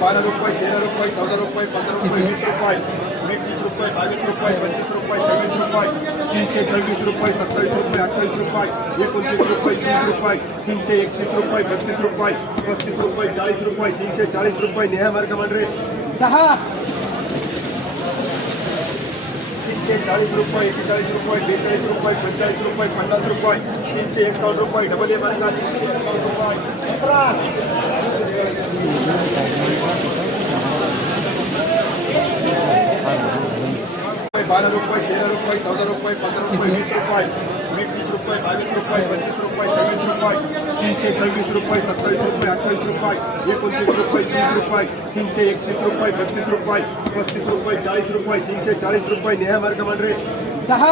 12 रुपये, 13 रुपये, 14 रुपये, 15 रुपये, 20 रुपये, 21 रुपये, 22 रुपये, 25 रुपये, 26 रुपये, 326 रुपये, 27 रुपये, 28 रुपये, 29 रुपये, 30 रुपये, 331 रुपये, 32 रुपये, 35 रुपये, 40 रुपये, 340 रुपये, नेहा मार्ग मंडळे 6, 340 रुपये, 41 रुपये, 42 रुपये, 45 रुपये, 50 रुपये, 351 रुपये, डबल ए मार्ग 351 रुपये, 12 रुपये, 13 रुपये, 14 रुपये, 15 रुपये, 20 रुपये, 21 रुपये, 22 रुपये, 25 रुपये, 26 रुपये, 326 रुपये, 27 रुपये, 28 रुपये, 29 रुपये, 30 रुपये, 331 रुपये, 32 रुपये, 35 रुपये, 40 रुपये, 340 रुपये, नेहा मार्ग मंडळे 6,